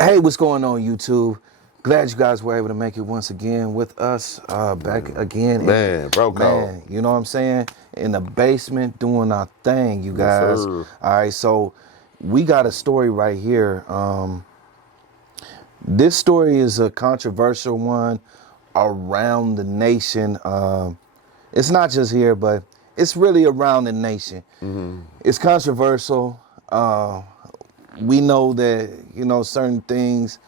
Hey, what's going on, YouTube? Glad you guys were able to make it once again with us. Back again. Man, bro, man, you know what I'm saying? In the basement doing our thing, you guys. Yes, sir. All right, so we got a story right here. This story is a controversial one around the nation. It's not just here, but it's really around the nation. It's controversial. We know that, certain things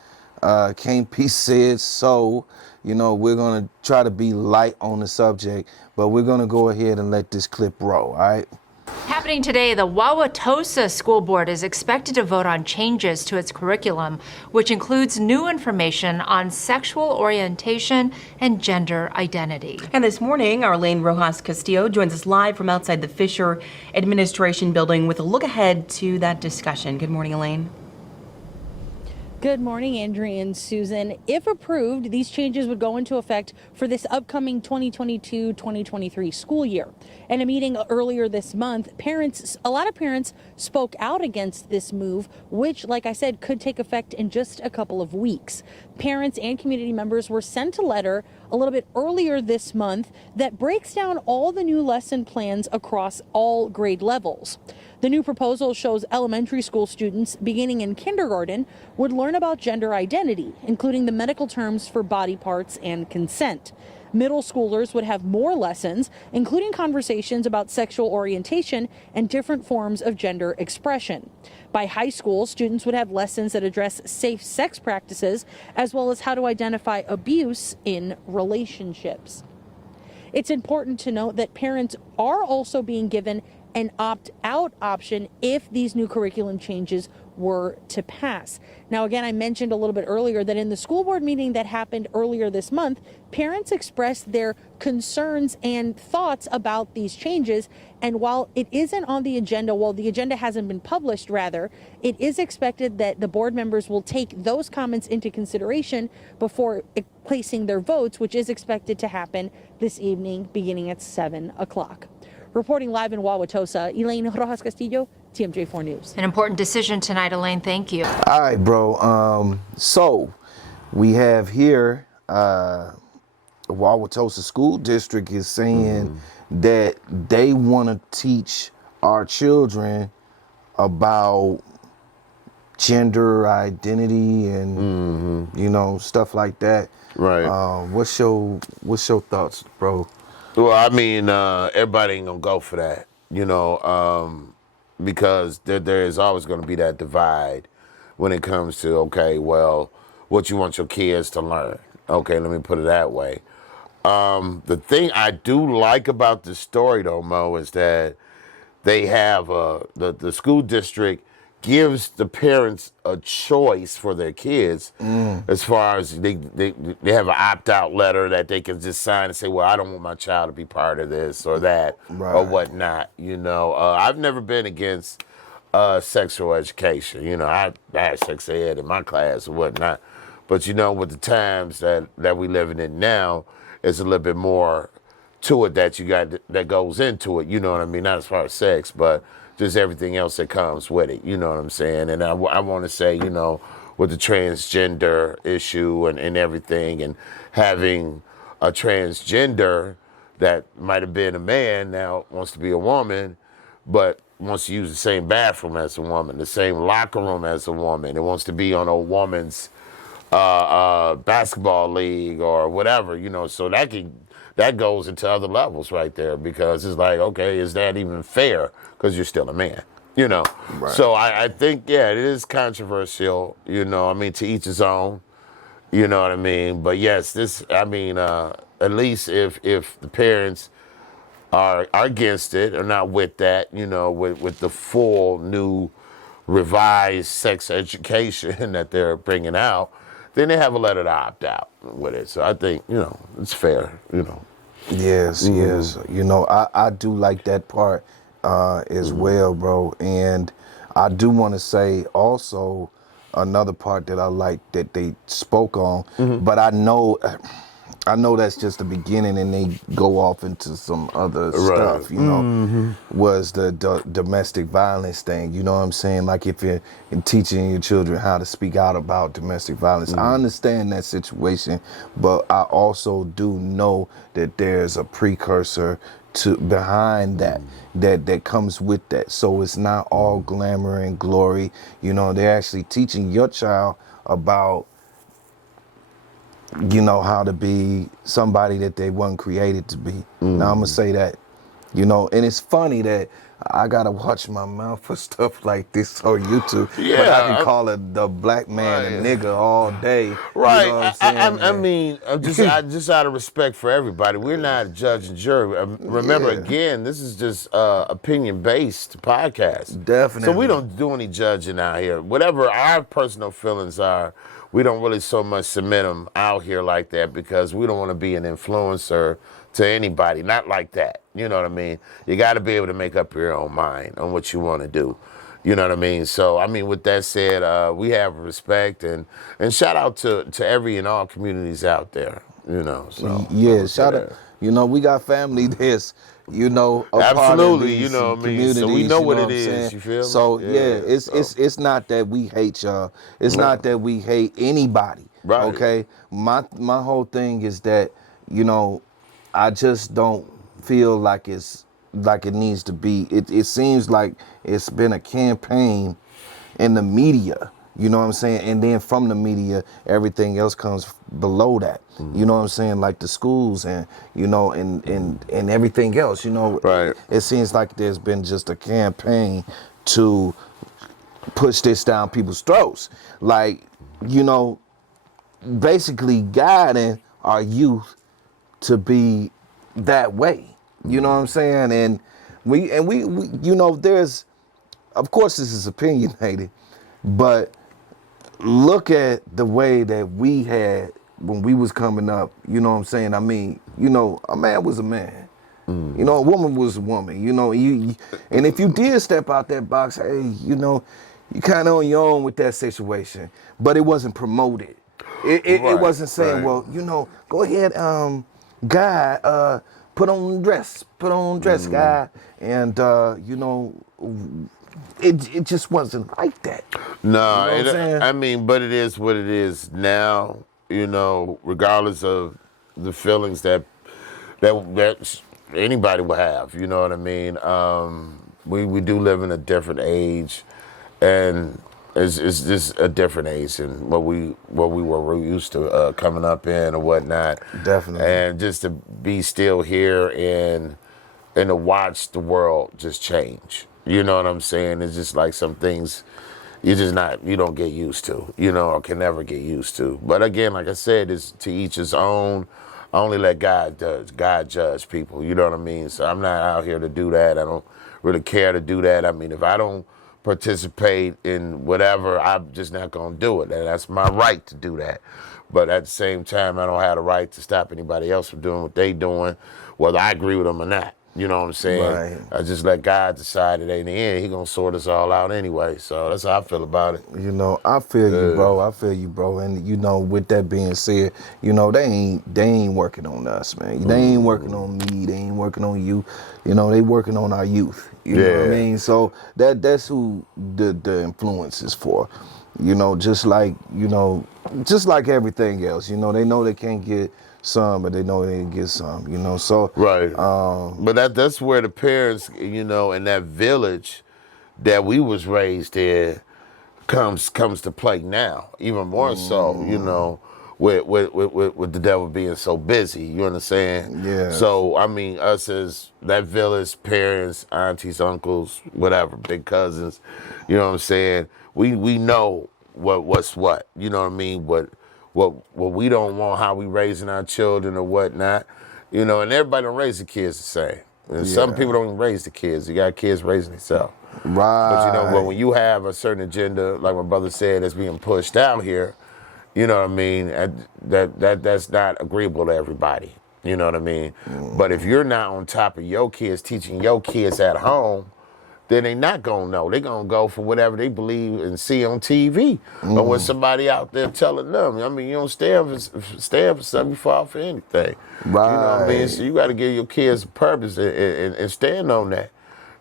can't be said, so, we're going to try to be light on the subject, but we're going to go ahead and let this clip roll, all right? Happening today, the Wauwatosa School Board is expected to vote on changes to its curriculum, which includes new information on sexual orientation and gender identity. And this morning, our Elaine Rojas Castillo joins us live from outside the Fisher Administration Building with a look ahead to that discussion. Good morning, Elaine. Good morning, Andrea and Susan. If approved, these changes would go into effect for this upcoming 2022-2023 school year. In a meeting earlier this month, a lot of parents spoke out against this move, which, like I said, could take effect in just a couple of weeks. Parents and community members were sent a letter a little bit earlier this month that breaks down all the new lesson plans across all grade levels. The new proposal shows elementary school students beginning in kindergarten would learn about gender identity, including the medical terms for body parts and consent. Middle schoolers would have more lessons, including conversations about sexual orientation and different forms of gender expression. By high school, students would have lessons that address safe sex practices, as well as how to identify abuse in relationships. It's important to note that parents are also being given an opt-out option if these new curriculum changes were to pass. Now, again, I mentioned a little bit earlier that in the school board meeting that happened earlier this month, parents expressed their concerns and thoughts about these changes. And while it isn't on the agenda, while the agenda hasn't been published, rather, it is expected that the board members will take those comments into consideration before placing their votes, which is expected to happen this evening beginning at 7 o'clock. Reporting live in Wauwatosa, Elaine Rojas Castillo, TMJ4 News. An important decision tonight, Elaine. Thank you. All right, bro. So we have here the Wauwatosa School District is saying that they want to teach our children about gender identity and stuff like that. Right. What's your thoughts, bro? Well, I mean, everybody ain't gonna go for that, because there is always gonna be that divide when it comes to, okay, well, what you want your kids to learn. Okay, let me put it that way. The thing I do like about this story, though, Mo, is that they have the school district gives the parents a choice for their kids as far as they have an opt-out letter that they can just sign and say, well, I don't want my child to be part of this or that or whatnot. I've never been against sexual education. I had sex ed in my class or whatnot. But, with the times that we living in now, it's a little bit more to it that goes into it. You know what I mean? Not as far as sex, but just everything else that comes with it, you know what I'm saying? And I want to say, with the transgender issue and everything, and having a transgender that might have been a man now wants to be a woman, but wants to use the same bathroom as a woman, the same locker room as a woman, and wants to be on a woman's basketball league or whatever, so that goes into other levels right there, because it's like, okay, is that even fair? Because you're still a man, Right. So I think, it is controversial, to each his own, you know what I mean? But yes, at least if the parents are against it or not with that, with the full new revised sex education that they're bringing out, then they have a letter to opt out with it. So I think, it's fair, Yes, yes. I do like that part as well, bro. And I do want to say also another part that I like that they spoke on, but I know I know that's just the beginning, and they go off into some other Right. stuff, you know, was the domestic violence thing. You know what I'm saying? Like if you're teaching your children how to speak out about domestic violence. I understand that situation, but I also do know that there's a precursor to behind that comes with that. So it's not all glamour and glory. You know, they're actually teaching your child about, you know, how to be somebody that they weren't created to be. Now I'm gonna say that, you know, and it's funny that I gotta watch my mouth for stuff like this on YouTube. But I can call it the black man a nigga all day. Right. You know what I'm saying? I mean, just out of respect for everybody, we're not a judge and jury. Remember, Yeah. again, this is just opinion-based podcast. Definitely. So we don't do any judging out here. Whatever our personal feelings are, we don't really so much submit them out here like that because we don't want to be an influencer to anybody. Not like that. You know what I mean? You got to be able to make up your own mind on what you want to do. You know what I mean? So, I mean, with that said, we have respect and shout out to every and all communities out there, you know. So Yeah, shout out. You know, we got family that's, you know, a part of Absolutely, these you know what I mean? communities. So we know what it I'm is, saying? you feel me? So Yeah, it's not that we hate y'all. It's No. not that we hate anybody. Right. Okay. My whole thing is that, you know, I just don't feel like it's like it needs to be. It seems like it's been a campaign in the media. You know what I'm saying? And then from the media, everything else comes below that. You know what I'm saying? Like the schools and, you know, and everything else, you know. Right. It seems like there's been just a campaign to push this down people's throats. Like, you know, basically guiding our youth to be that way. You know what I'm saying? And we you know, there's, of course this is opinionated, but look at the way that we had when we was coming up. You know what I'm saying? I mean, you know, a man was a man. You know, a woman was a woman. You know, you and if you did step out that box, hey, you know, you kind of on your own with that situation. But it wasn't promoted. It Right, wasn't saying, right. well, you know, go ahead, guy, put on dress, guy, and you know, it just wasn't like that. No, You know what I'm saying? I mean, but it is what it is now. You know, regardless of the feelings that anybody will have. You know what I mean? We do live in a different age, and it's just a different age than what we were used to coming up in or whatnot. Definitely. And just to be still here and to watch the world just change. You know what I'm saying? It's just like some things you don't get used to, you know, or can never get used to. But again, like I said, it's to each his own. I only let God judge people, you know what I mean? So I'm not out here to do that. I don't really care to do that. I mean, if I don't participate in whatever, I'm just not going to do it. And that's my right to do that. But at the same time, I don't have the right to stop anybody else from doing what they doing, whether I agree with them or not. You know what I'm saying? Right. I just let God decide that in the end, he going to sort us all out anyway. So that's how I feel about it. You know, I feel you, bro. I feel you, bro. And you know, with that being said, you know, they ain't working on us, man. They ain't working on me. They ain't working on you. You know, they working on our youth. You know what I mean? So that's who the influence is for. You know, just like everything else. You know, they know they can't get some, but they know they can get some. You know, so Right. But that's where the parents, you know, in that village that we was raised in comes to play now, even more so, you know, with the devil being so busy. You understand? Yeah. So I mean, us as that village, parents, aunties, uncles, whatever, big cousins, you know what I'm saying? We know what's what. You know what I mean? What we don't want, how we raising our children or whatnot, you know, and everybody don't raise the kids the same. And some people don't even raise the kids. You got kids raising themselves. right. But you know, when you have a certain agenda, like my brother said, that's being pushed out here, you know what I mean? That's not agreeable to everybody. You know what I mean? But if you're not on top of your kids, teaching your kids at home, then they not gonna know. They gonna go for whatever they believe and see on TV or when somebody out there telling them. I mean, you don't stand for something, you fall for anything. You know what I mean? Right. So you got to give your kids a purpose and stand on that.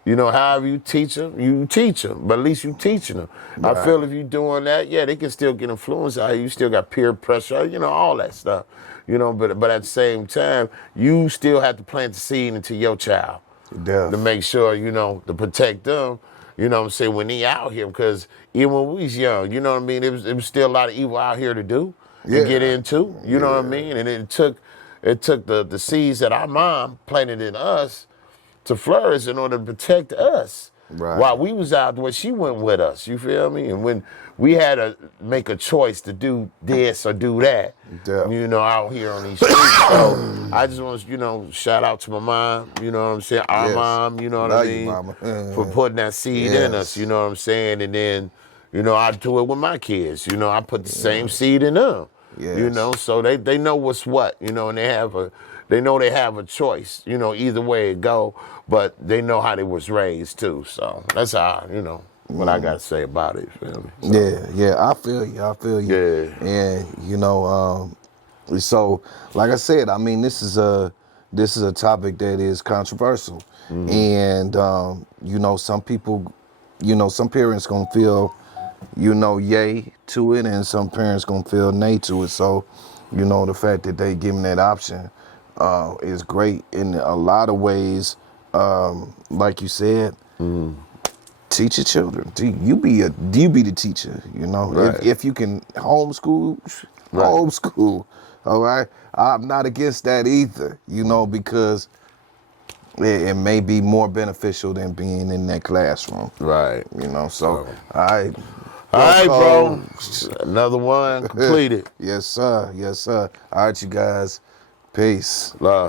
You know, however you teach them, you teach them, but at least you teaching them. Right. I feel if you're doing that, yeah, they can still get influenced out here. You still got peer pressure, you know, all that stuff. You know, but at the same time, you still have to plant the seed into your child to make sure, you know, to protect them, you know what I'm saying, when they out here. Because even when we was young, you know what I mean, it was still a lot of evil out here to do, to get into, you know what I mean? And it took the seeds that our mom planted in us to flourish in order to protect us. Right. While we was out there, she went with us, you feel me? And when we had to make a choice to do this or do that, you know, out here on these streets. So I just want to, you know, shout out to my mom, you know what I'm saying? Our mom, you know what I mean? Mama. For putting that seed in us, you know what I'm saying? And then, you know, I do it with my kids. You know, I put the same seed in them. You know, so they know what's what, you know, and they know they have a choice, you know, either way it go, but they know how they was raised too. So that's how, you know, what I got to say about it, feel me? So. Yeah, I feel you. Yeah. And, you know, so like I said, I mean, this is a topic that is controversial. And, you know, some people, you know, some parents gonna feel, you know, yay to it, and some parents gonna feel nay to it. So, you know, the fact that they give them that option is great in a lot of ways. Like you said, teach your children. You be the teacher. You know, Right. if you can homeschool, homeschool. All right, I'm not against that either. You know, because it may be more beneficial than being in that classroom. Right. You know, so all right. All right, bro. Another one completed. Yes, sir. All right, you guys. Peace. Love.